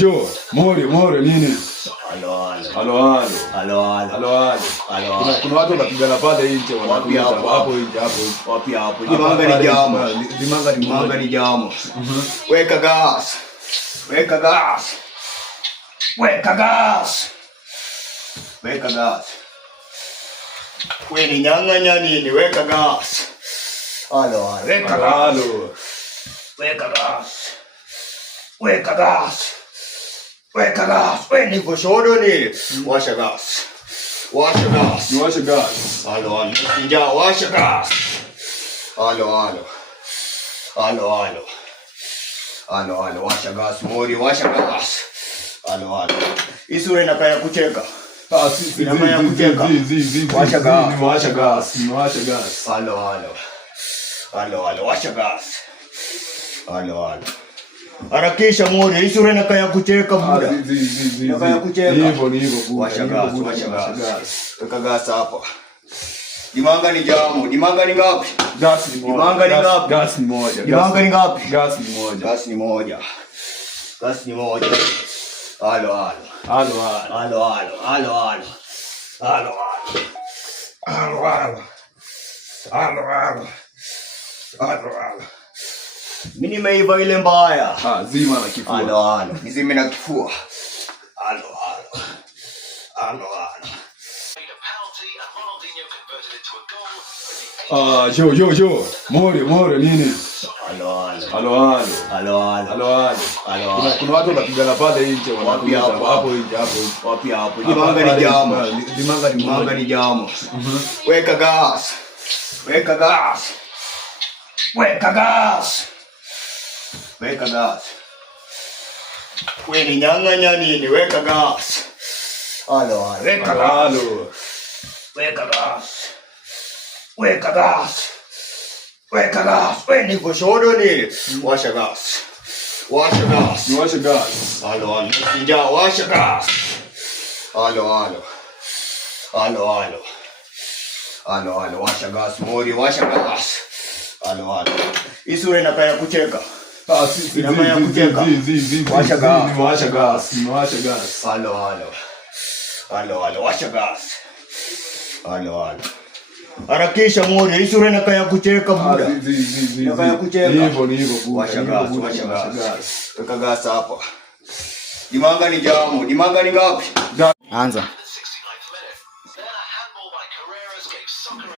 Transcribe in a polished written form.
Yo. More nini? Halo. Kuna watu wanapigana pale nje wanakuja hapo nje hapo. Wapi? Dimanga ni jamo. Weka gas. Wewe ni nyang'anya nini? Weka gas. Halo. Weka gas. Wewe ni kushodo ni? Washa gas. Halo. Nja washa gas. Halo. Washa gas, Mori, washa gas. Halo. Isura inakaya kucheka. Inakaya kucheka. Washa gas. Halo. Washa gas. Halo. Harakisha Mori, isura inakaya kucheka buda. Inakaya kucheka. Hivyo. Washa gas. Weka gas hapa. Dimanga ni jamo. Dimanga ni ngapi? Gas ni moja. Dimanga ni ngapi? Gas ni moja. Halo. Mimi nimeiva ile mbaya. Zima na kifua. Halo. Nizime na kifua. Halo. Yo. More nini? Halo. Kuna watu wanapigana pale nje wanakuja hapo nje hapo. Wapi? Dimanga ni jamo. Weka gas. Wewe ni nyang'anya nini? Weka gas. Halo. Weka gas. Wewe ni kushodo ni? Washa gas. Halo. Nja washa gas. Halo. Washa gas, Mori, washa gas. Halo. Isura inakaya kucheka. Inakaya kucheka. Washa gas. Halo. Washa gas. Halo. Harakisha Mori, isura inakaya kucheka buda. Inakaya kucheka. Hivyo. Washa gas. Weka gas hapa. Dimanga ni jamo. Dimanga ni ngapi? Anza.